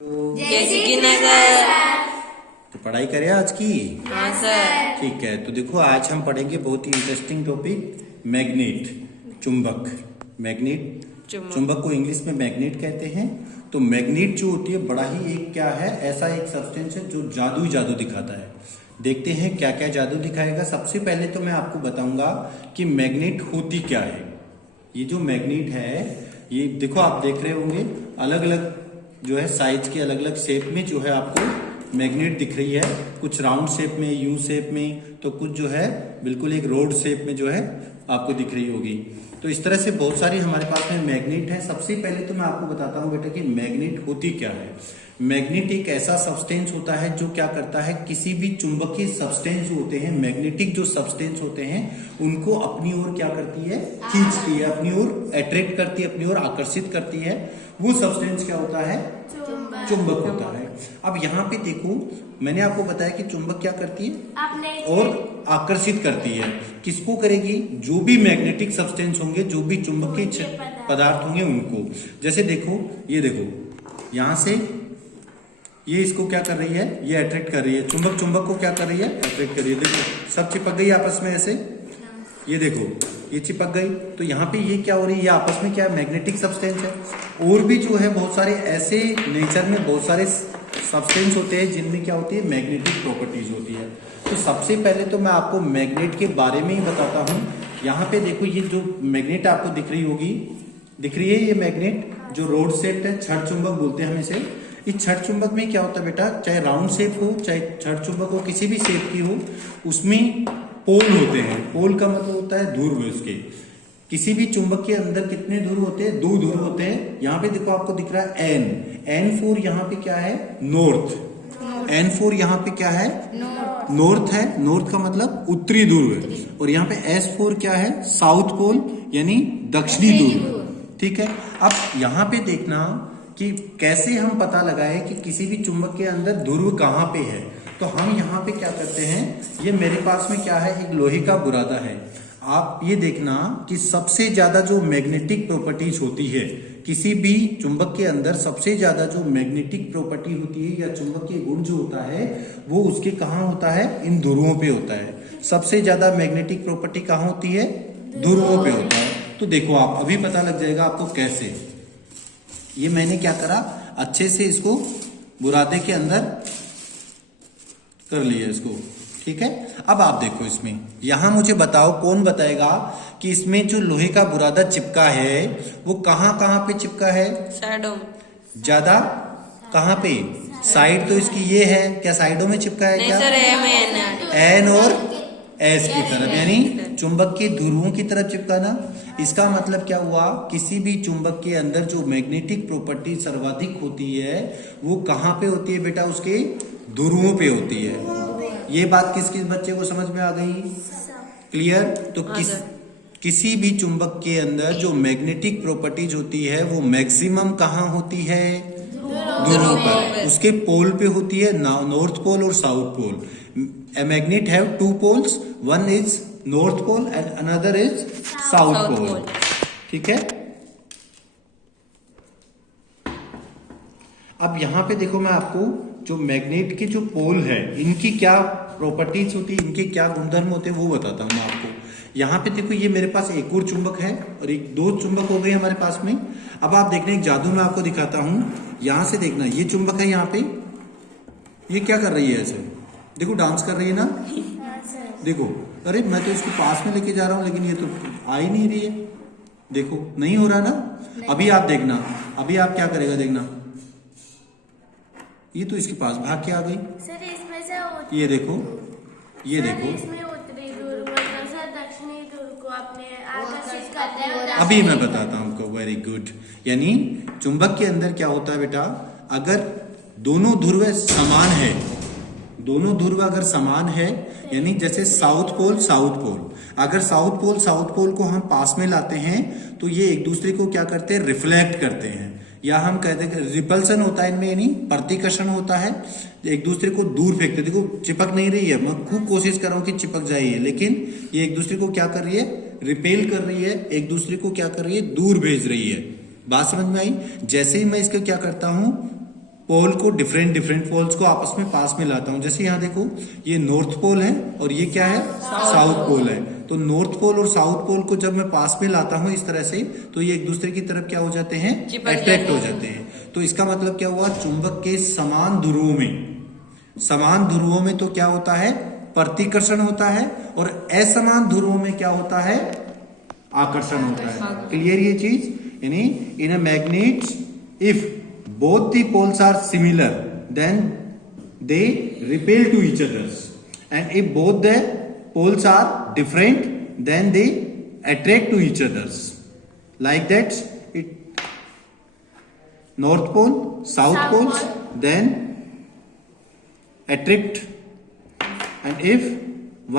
जैसे कि नजर। तो पढ़ाई करें आज की। हाँ सर। ठीक है, तो देखो आज हम पढ़ेंगे बहुत ही इंटरेस्टिंग टॉपिक मैग्नेट, चुंबक। मैग्नेट चुंबक को इंग्लिश में मैग्नेट कहते हैं। तो मैग्नेट जो होती है बड़ा ही एक क्या है, ऐसा एक सब्सटेंस है जो जादू दिखाता है। देखते हैं क्या क्या जादू दिखाएगा। सबसे पहले तो मैं आपको बताऊंगा कि मैग्नेट होती क्या है। ये जो मैग्नेट है, ये देखो आप देख रहे होंगे अलग अलग जो है साइज के, अलग अलग शेप में जो है आपको मैग्नेट दिख रही है। कुछ राउंड शेप में, यू शेप में, तो कुछ जो है बिल्कुल एक रोड शेप में जो है आपको दिख रही होगी। तो इस तरह से बहुत सारी हमारे पास में मैग्नेट है। सबसे पहले तो मैं आपको बताता हूँ बेटा कि मैग्नेट होती क्या है। मैग्नेट एक ऐसा सब्सटेंस होता है जो क्या करता है, किसी भी चुंबकीय सब्सटेंस जो होते हैं, मैग्नेटिक जो सब्सटेंस होते हैं, उनको अपनी ओर क्या करती है, खींचती है, अपनी ओर अट्रैक्ट करती है, अपनी ओर आकर्षित करती है। वो सब्सटेंस क्या होता है, चुंबक होता है। अब यहाँ पे देखो, मैंने आपको बताया कि चुंबक क्या करती है, और आकर्षित करती है। किसको करेगी, जो भी मैग्नेटिक सब्सटेंस होंगे, जो भी चुंबकीय पदार्थ होंगे उनको। जैसे देखो, ये देखो यहाँ से ये इसको क्या कर रही है, ये अट्रैक्ट कर रही है। चुंबक को क्या कर रही है, अट्रैक्ट कर रही है। देखो सब चिपक गई आपस में ऐसे, ये देखो ये चिपक गई। तो यहाँ पे ये क्या हो रही है, ये आपस में क्या मैग्नेटिक सब्सटेंस है। और भी जो है बहुत सारे ऐसे नेचर में बहुत सारे सब्सटेंस होते हैं जिनमें क्या होती है, मैग्नेटिक प्रॉपर्टीज होती है। तो सबसे पहले तो मैं आपको मैग्नेट के बारे में ही बताता हूँ। यहाँ पे देखो, ये जो मैग्नेट आपको दिख रही होगी, दिख रही है ये मैग्नेट जो रोड शेप है, छड़ चुंबक बोलते हैं हम इसे। इस छड़ चुंबक में क्या होता है बेटा, चाहे राउंड शेप हो, चाहे छड़ चुंबक हो, किसी भी शेप की हो, उसमें पोल होते हैं। पोल का मतलब होता है ध्रुव। इसके किसी भी चुंबक के अंदर कितने ध्रुव होते हैं, 2 ध्रुव होते हैं। यहाँ पे देखो आपको दिख रहा है N4 यहाँ पे क्या है, नॉर्थ। N4 यहाँ पे क्या है, नॉर्थ है। नॉर्थ का मतलब उत्तरी ध्रुव है। और यहाँ पे S4 क्या है, साउथ पोल यानी दक्षिणी ध्रुव। ठीक है, अब यहाँ पे देखना कि कैसे हम पता लगाए कि किसी भी चुंबक के अंदर ध्रुव कहाँ पे है। तो हम यहाँ पे क्या करते हैं, ये मेरे पास में क्या है, एक लोहे का बुरादा है। आप ये देखना कि सबसे ज्यादा जो मैग्नेटिक प्रॉपर्टीज होती है किसी भी चुंबक के अंदर, सबसे ज्यादा जो मैग्नेटिक प्रॉपर्टी होती है या चुंबकीय गुण जो होता है, वो उसके कहाँ होता है, इन ध्रुवों पे होता है। सबसे ज्यादा मैग्नेटिक प्रॉपर्टी कहाँ होती है, ध्रुवों पे होता है। तो देखो आप अभी पता लग जाएगा आपको कैसे। ये मैंने क्या करा, अच्छे से इसको बुरादे के अंदर कर लिया इसको। ठीक है, अब आप देखो इसमें, यहां मुझे बताओ, कौन बताएगा कि इसमें जो लोहे का बुरादा चिपका है वो कहां कहां पे चिपका है, साइडों। ज्यादा कहां पे, साइड तो इसकी ये है, क्या साइडों में चिपका है, क्या सर एन और एस की तरफ, यानी चुंबक के ध्रुवों की तरफ चिपकाना। इसका मतलब क्या हुआ, किसी भी चुंबक के अंदर जो मैग्नेटिक प्रॉपर्टी सर्वाधिक होती है वो कहां पे होती है बेटा, उसके ध्रुवों पे होती है। ये बात किस किस बच्चे को समझ में आ गई, क्लियर। तो किसी भी चुंबक के अंदर जो मैग्नेटिक प्रॉपर्टीज होती है वो मैक्सिमम कहाँ होती है, ध्रुवों पर, उसके पोल पे होती है, नॉर्थ पोल और south pole. A magnet have 2 poles, one is north pole and another is south pole. ठीक है, अब यहां पे देखो, मैं आपको जो मैग्नेट के जो पोल है इनकी क्या प्रॉपर्टीज होती है, इनके क्या गुणधर्म होते हैं वो बताता हूं मैं आपको। यहाँ पे देखो, ये मेरे पास एक और चुंबक है और एक 2 चुंबक हो गए हमारे पास में। अब आप देखना, एक जादू मैं आपको दिखाता हूं। यहां से देखना, ये चुंबक है, यहाँ पे ये क्या कर रही है, ऐसे देखो डांस कर रही है ना। देखो, अरे मैं तो इसको पास में लेके जा रहा हूं लेकिन ये तो आ ही नहीं रही है। देखो नहीं हो रहा ना। अभी आप देखना, अभी आप क्या करेगा, देखना ये तो इसके पास भाग के आ गई। सर इसमें से ये देखो, ये देखो, इसमें उत्तरी ध्रुव और दक्षिणी ध्रुव को अपने आकर्षित करते हैं। अभी मैं बताता हूं आपको। Very good. यानी चुंबक के अंदर क्या होता है बेटा, अगर दोनों ध्रुव समान है, दोनों ध्रुव अगर समान है, यानी जैसे साउथ पोल साउथ पोल, अगर साउथ पोल को हम पास में लाते हैं तो ये एक दूसरे को क्या करते हैं, रिफ्लेक्ट करते हैं, या हम कहते हैं रिपल्सन होता है इनमें, यानी प्रतिकर्षण होता है, एक दूसरे को दूर फेंकते। देखो चिपक नहीं रही है, मैं खूब कोशिश कर रहा हूं कि चिपक जाए, लेकिन ये एक दूसरे को क्या कर रही है, रिपेल कर रही है, एक दूसरे को क्या कर रही है, दूर भेज रही है। बात समझ में आई। जैसे ही मैं इसको क्या करता हूं, पोल को डिफरेंट पोल्स को आपस में पास में लाता हूं। जैसे यहाँ देखो, ये नॉर्थ पोल है और ये क्या है, साउथ पोल है। तो नॉर्थ पोल और साउथ पोल को जब मैं पास में लाता हूं इस तरह से, तो ये एक दूसरे की तरफ क्या हो जाते हैं, अट्रैक्ट हो जाते हैं। तो इसका मतलब क्या हुआ, चुंबक के समान ध्रुवों में तो क्या होता है, प्रतिकर्षण होता है, और असमान ध्रुवों में क्या होता है, आकर्षण होता है। क्लियर ये चीज, यानी in a magnet if both the poles are similar then they repel to each others, and if both the poles are different then they attract to each others. Like that, it north pole, south poles then attract, and if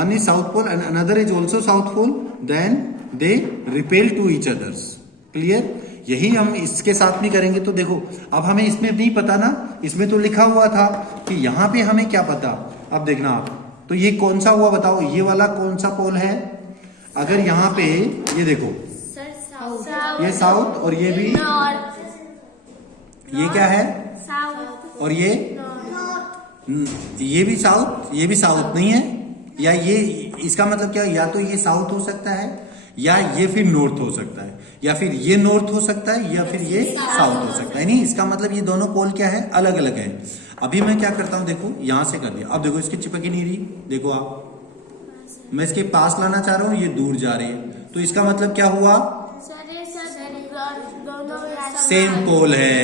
one is south pole and another is also south pole then they repel to each others. Clear? यही हम इसके साथ में करेंगे। तो देखो, अब हमें इसमें नहीं पता ना, इसमें तो लिखा हुआ था कि यहाँ पे हमें क्या पता। अब देखना आप, तो ये कौन सा हुआ बताओ, ये वाला कौन सा पोल है। अगर यहाँ पे ये देखो, ये साउथ और ये भी नॉर्थ, ये क्या है, साउथ और ये भी साउथ, ये भी साउथ नहीं है, या ये, इसका मतलब क्या, या तो ये साउथ हो सकता है, या ये फिर नॉर्थ हो सकता है, या फिर ये नॉर्थ हो सकता है, या फिर ये साउथ हो सकता है। नहीं, इसका मतलब ये दोनों पोल क्या है, अलग अलग है। अभी मैं क्या करता हूं, देखो यहां से कर दिया, अब देखो इसकी चिपक ही नहीं रही। देखो आप, मैं इसके पास लाना चाह रहा हूं, ये दूर जा रही है। तो इसका मतलब क्या हुआ, सेम पोल है।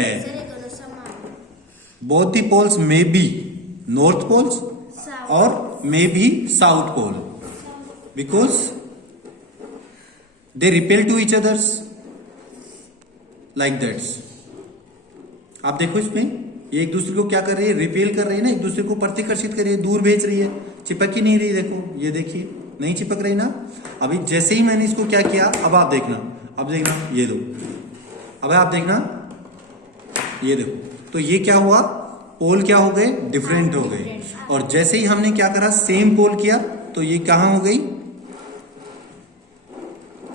Both the poles may be north poles और may be south pole, because they repel to each others like that. आप देखो इसमें, ये एक दूसरे को क्या कर रही है, रिपेल कर रही है ना, एक दूसरे को प्रतिकर्षित कर रही है, दूर भेज रही है, चिपक ही नहीं रही। देखो ये देखिए, नहीं चिपक रही ना। अभी जैसे ही मैंने इसको क्या किया, अब आप देखना, ये दो, अब आप देखना, ये देखो, तो ये क्या हुआ, पोल क्या हो गए, डिफरेंट हो गए। और जैसे ही हमने क्या करा, सेम पोल किया, तो ये कहां हो गई,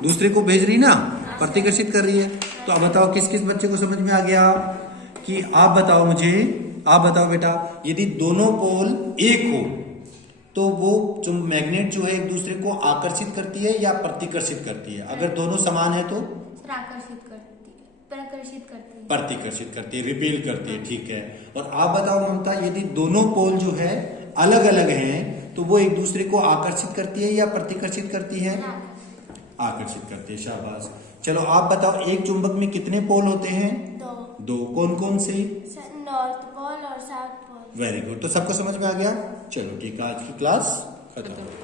दूसरे को भेज रही ना, प्रतिकर्षित कर रही है। तो अब बताओ किस किस बच्चे को समझ में आ गया, कि आप बताओ मुझे, आप बताओ बेटा, यदि दोनों पोल एक हो तो वो जो मैग्नेट जो है एक दूसरे को आकर्षित करती है या प्रतिकर्षित करती है। अगर दोनों समान है तो प्रतिकर्षित करती है, रिपेल करती है। ठीक है, और आप बताओ ममता, यदि दोनों पोल जो है अलग अलग हैं तो वो एक दूसरे को आकर्षित करती है या प्रतिकर्षित करती है, आकर्षित करती है। शाबाश। चलो आप बताओ, एक चुंबक में कितने पोल होते हैं, दो। कौन कौन से, नॉर्थ पोल और साउथ पोल। Very good. तो सबको समझ में आ गया। चलो ठीक है, आज की क्लास खत्म।